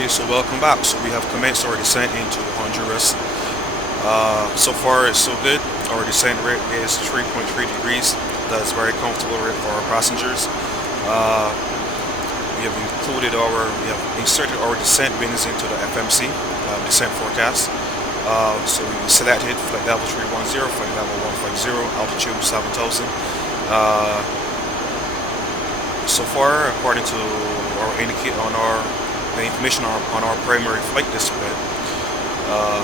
Okay, so welcome back. So we have commenced our descent into Honduras. So far it's so good. Our descent rate is 3.3 degrees. That is very comfortable rate for our passengers. Uh, we have inserted our descent winds into the FMC descent forecast. So we selected flight level 310, flight level 150, altitude 7,000. Uh, so far, according to our indicate on our the information on our primary flight display, uh,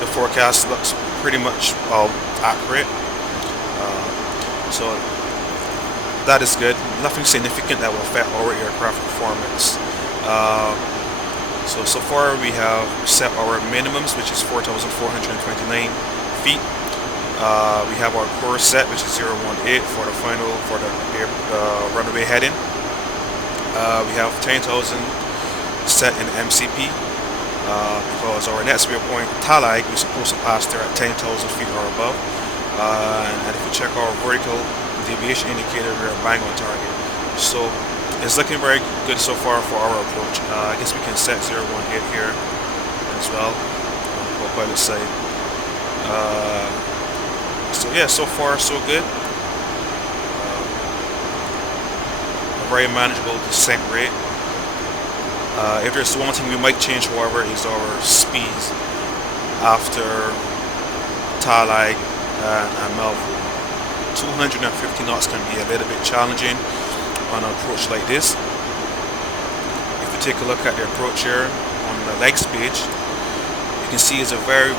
the forecast looks pretty much accurate. So that is good. Nothing significant that will affect our aircraft performance. So far we have set our minimums, which is 4,429 feet. We have our course set, which is 018 for the runway heading. We have 10,000 set in MCP because our next waypoint, Talag, we're supposed to pass there at 10,000 feet or above. And if we check our vertical deviation indicator, we're bang on target. So it's looking very good so far for our approach. I guess we can set 018 here as well on the co-pilot side. So yeah, so far so good. A very manageable descent rate. If there's one thing we might change, however, is our speeds after Talag and Melville. 250 knots can be a little bit challenging on an approach like this. If you take a look at the approach here on the legs page, you can see it's a very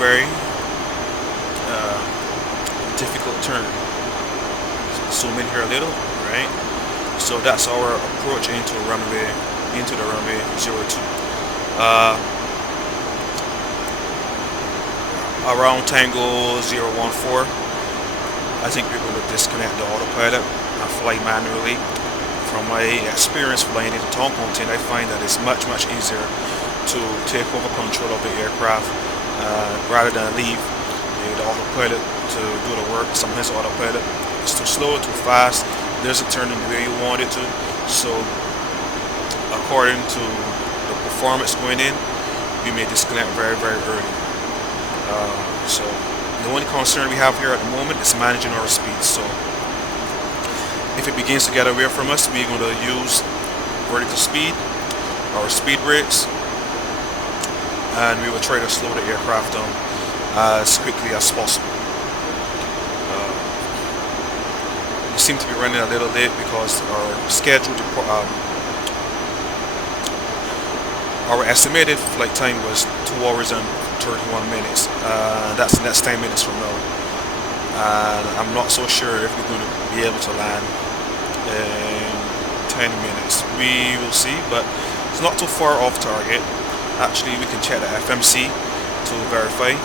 difficult turn. Zoom in here a little, right? So that's our approach into the runway 02. Around Tango 014, I think we're going to disconnect the autopilot and fly manually. From my experience flying into Toncontin, I find that it's much easier to take over control of the aircraft rather than leave the autopilot to do the work. Sometimes the autopilot is too slow, too fast, doesn't turn in the way you want it to. So according to the performance going in, we may disconnect very early. So the only concern we have here at the moment is managing our speed. So if it begins to get away from us, we're going to use vertical speed, our speed brakes, and we will try to slow the aircraft down as quickly as possible. We seem to be running a little late because our estimated flight time was 2 hours and 31 minutes. That's the next 10 minutes from now. I'm not so sure if we're going to be able to land in 10 minutes. We will see, but it's not too far off target. Actually, we can check the FMC to verify.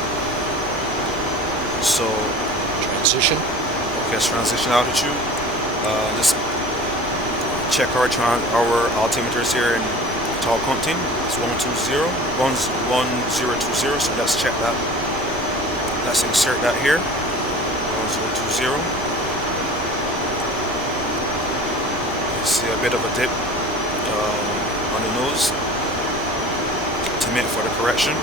So transition. Okay, it's transition altitude. Just check our altimeters here in Toncontin. It's 1020. So let's check that. Let's insert that here. 1020. You see a bit of a dip on the nose to make for the correction.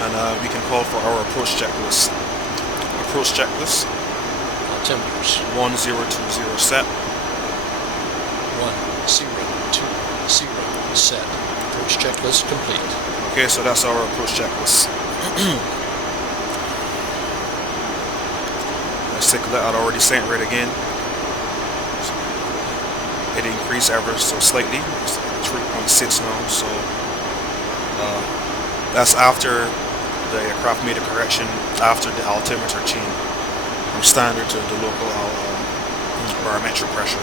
And we can call for our approach checklist. Approach checklist. Altimeters. 1020 set. 1020 set. Approach checklist complete. Okay, so that's our approach checklist. Let's take a look at our descent rate again. It increased ever so slightly. It's 3.6 now. So that's after the aircraft made a correction after the altimeter change from standard to the local barometric pressure.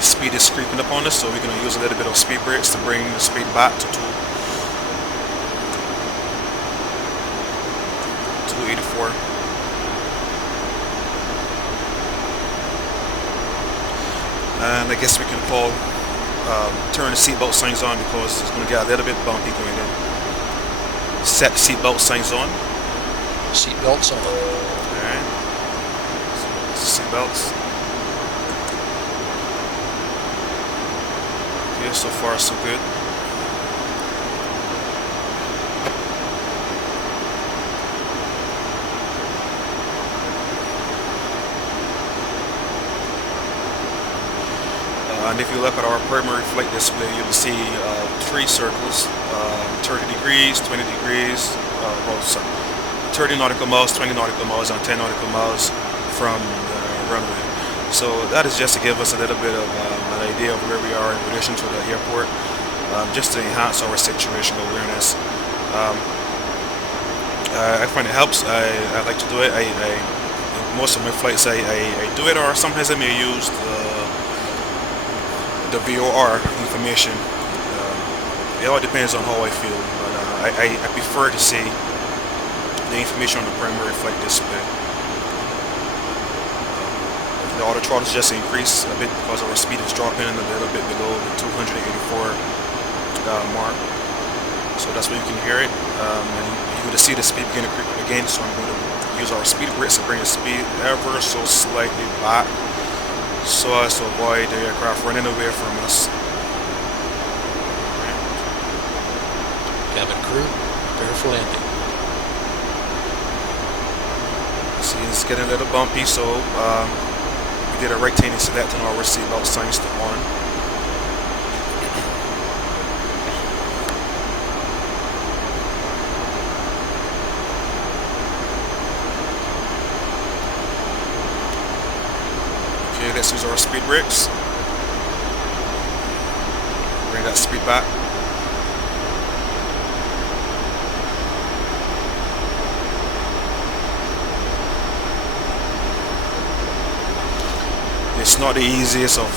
Speed is creeping up on us, so we're going to use a little bit of speed brakes to bring the speed back to 284. And I guess we can turn the seatbelt signs on because it's going to get a little bit bumpy going in. Set seatbelt signs on. Seatbelts on. Alright. belts. Okay, so far so good. And if you look at our primary flight display, you'll see 3 circles, 30 degrees, 20 degrees, well, sorry, 30 nautical miles, 20 nautical miles, and 10 nautical miles from the runway. So that is just to give us a little bit of an idea of where we are in relation to the airport, just to enhance our situational awareness. I find it helps. I like to do it. Most of my flights I do it, or sometimes I may use the VOR information. It all depends on how I feel, but I prefer to see the information on the primary flight display. The auto throttles just increase a bit because our speed is dropping a little bit below the 284 mark. So that's where you can hear it. And you're going to see the speed begin to creep again, so I'm going to use our speed brakes to bring the speed ever so slightly back, so as to avoid the aircraft running away from us. Cabin crew, prepare for landing. See, it's getting a little bumpy, so we did a right turn and selecting our seatbelt signs to on. Okay, let's use our speed brakes. Bring that speed back. It's not the easiest of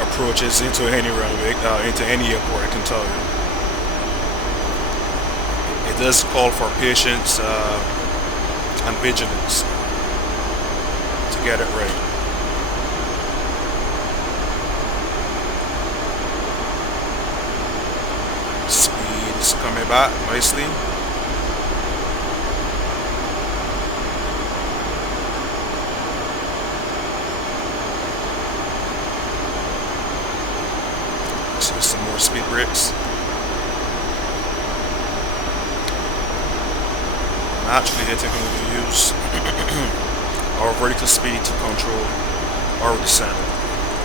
approaches into any runway, into any airport, I can tell you. It does call for patience and vigilance to get it right. Speed is coming back nicely. Some more speed brakes. And actually, I think I'm going to use our vertical speed to control our descent.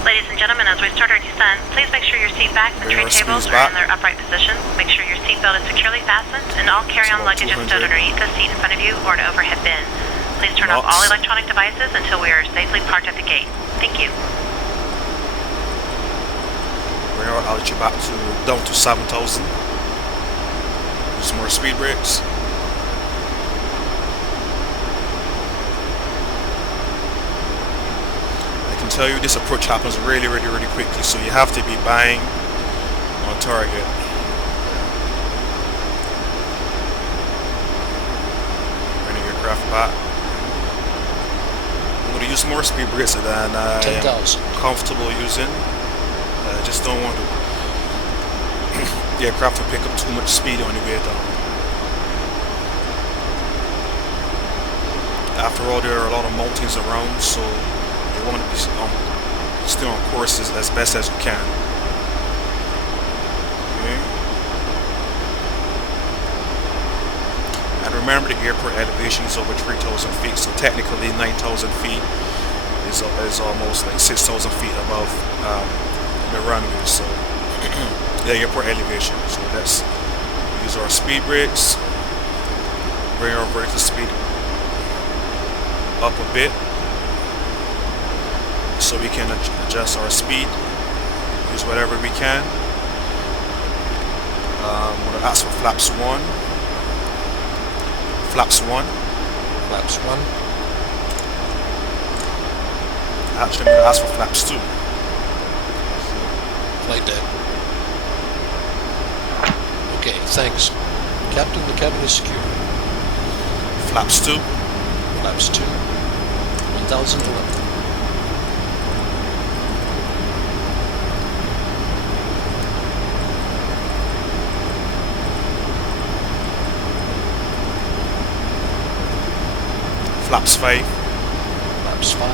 Ladies and gentlemen, as we start our descent, please make sure your seat backs and tray tables are in their upright positions. Make sure your seatbelt is securely fastened and all carry-on luggage is stowed underneath the seat in front of you or an overhead bin. Please turn off all electronic devices until we are safely parked at the gate. Thank you. I'll let you back to down to 7,000. Some more speed brakes. I can tell you this approach happens really quickly, so you have to be bang on target. Bring your aircraft back. I'm going to use more speed brakes than I am comfortable using. I just don't want the aircraft to pick up too much speed on the way down. After all, there are a lot of mountains around, so you want to be stay on course as best as you can. Okay. And remember, the airport elevation is over 3,000 feet, so technically 9,000 feet is almost like 6,000 feet above the runway, so the airport elevation. So let's use our speed brakes, bring our vertical speed up a bit so we can adjust our speed, use whatever we can. I'm going to ask for flaps 1. Flaps 1. Flaps 1. Actually, I'm going to ask for flaps 2. Flight deck. Okay, thanks. Captain, the cabin is secure. Flaps 2. Flaps 2. 1011. Flaps 5. Flaps 5.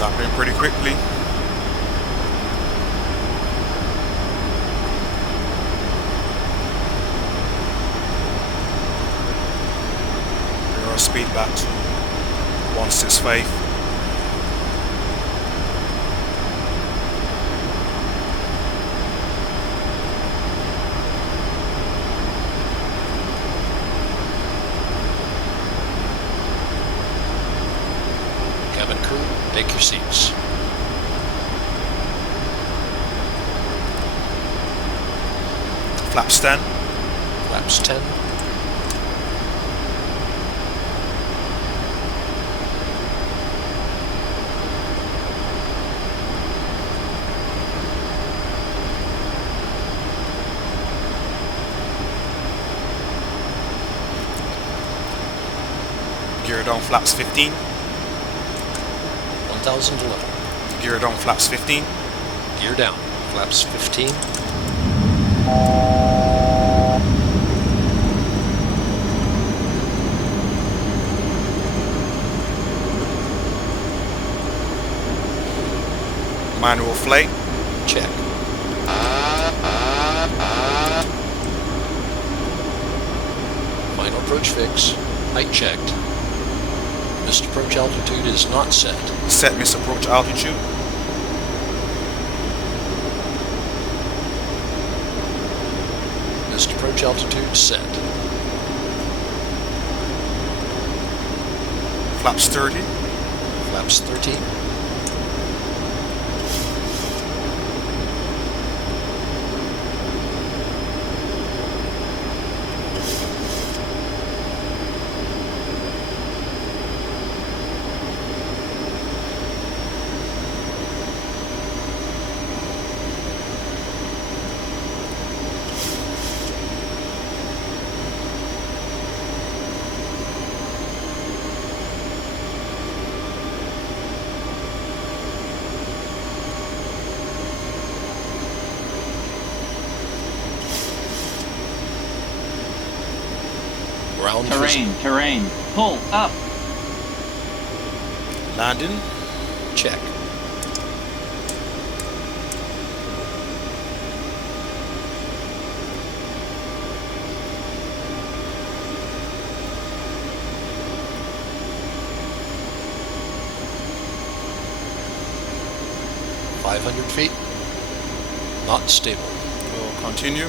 It's happening pretty quickly. Bring our speed back to 165. Cabin crew, take your seats. Flaps 10. Flaps 10. Gear down, flaps 15. 1011. Gear down, flaps 15. Gear down. Flaps 15. Manual flight. Check. Final approach fix. Height checked. Missed approach altitude is not set. Set missed approach altitude. Missed approach altitude set. Flaps 30. Flaps 13. Ground Terrain. Pull up. Landing. check. $500 feet. Not stable. We'll continue.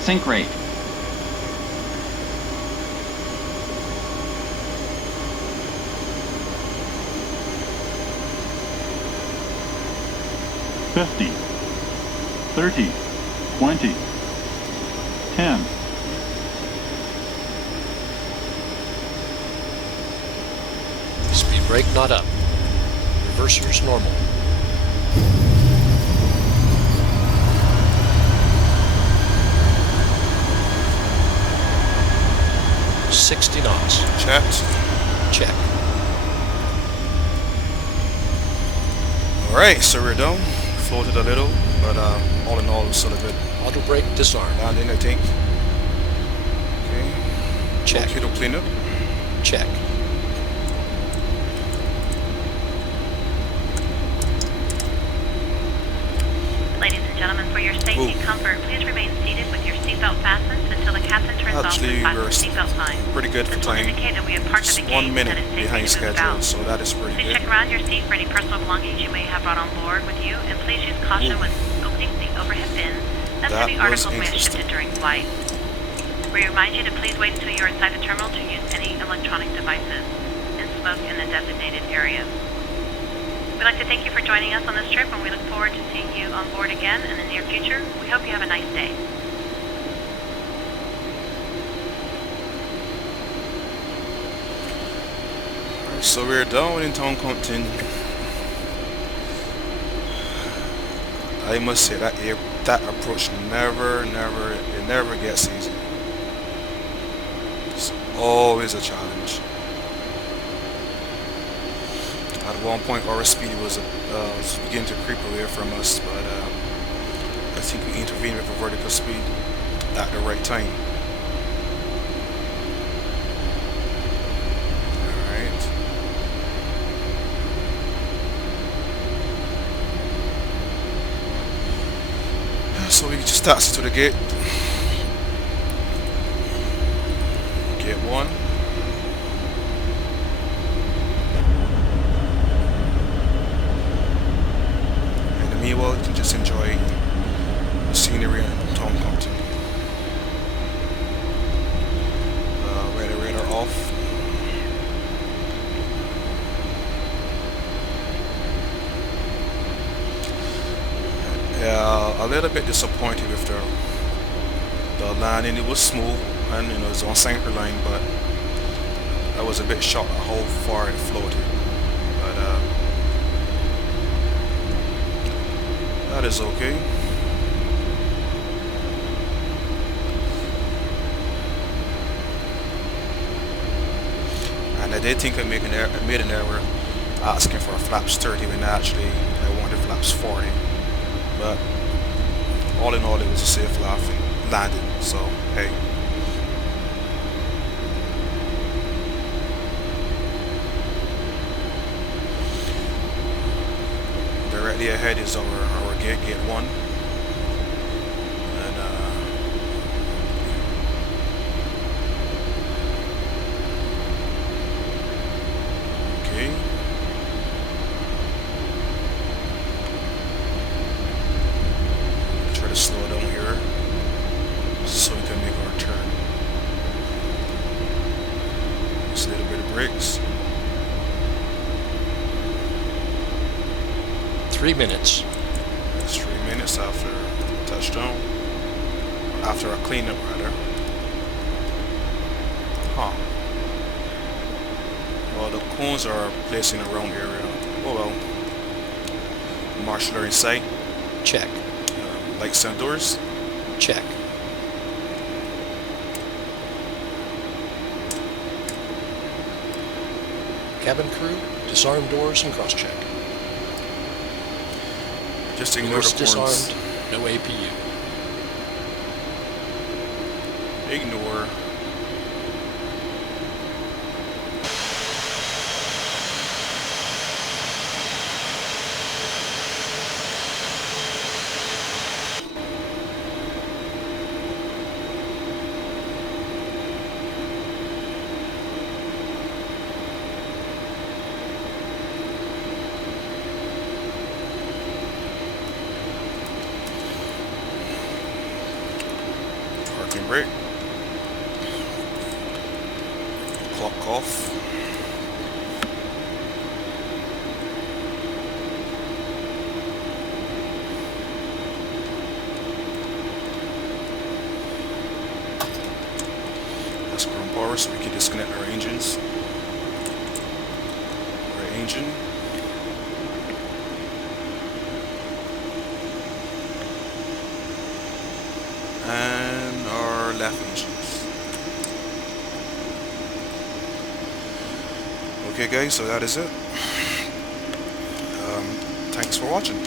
Sink rate. $50, $30, $20, $10. Speed brake not up. Reversers normal. $60 knots. Checked. Check. Alright, so we're done. Floated a little, but all in all, it was sort of good. Auto brake disarm. Landing, I think. Okay. Check. Torpedo cleanup. Check. Ladies and gentlemen, for your safety and comfort, please remain seated with your seatbelt fastened until the captain turns Actually, off the we're seatbelt sign. pretty good for This will time. indicate that we have parked at It's the 1 gate minute and that it's safe behind to move schedule, out. so that is pretty Please good. check around your seat for any personal belongings you may have brought on board with you, and please use caution when opening the overhead bin, as That heavy was articles may have interesting. shifted during flight. We remind you to please wait until you are inside the terminal to use any electronic devices and smoke in the designated area. We'd like to thank you for joining us on this trip, and we look forward to seeing you on board again in the near future. We hope you have a nice day. So we're down in Toncontin. I must say that that approach never gets easy. It's always a challenge. At one point our speed was beginning to creep away from us, but I think we intervened with a vertical speed at the right time. Alright. So we just taxi to the gate. Gate 1. Meanwhile, you can just enjoy the scenery in Toncontin. Radar off. Yeah, a little bit disappointed with the landing. It was smooth and it was on center line, but I was a bit shocked at how far it floated. But that is okay. And I did think I made an error asking for flaps 30 when actually I wanted flaps 40. But all in all, it was a safe landing. So hey. Directly ahead is our gate 1, and okay. Try to slow down here so we can make our turn. Just a little bit of brakes. 3 minutes. It's 3 minutes after touchdown. After a cleanup, rather. Huh. Well, the cones are placed in the wrong area. Oh well. Marshal in sight. Check. Lights and doors. Check. Cabin crew, disarm doors and cross-check. Just ignore Doors the corners. disarmed, no APU. Ignore. Parking brake. Clock off. That's ground power, so we can disconnect our engines. Right engine. And our left engines. Okay guys, so that is it. Thanks for watching.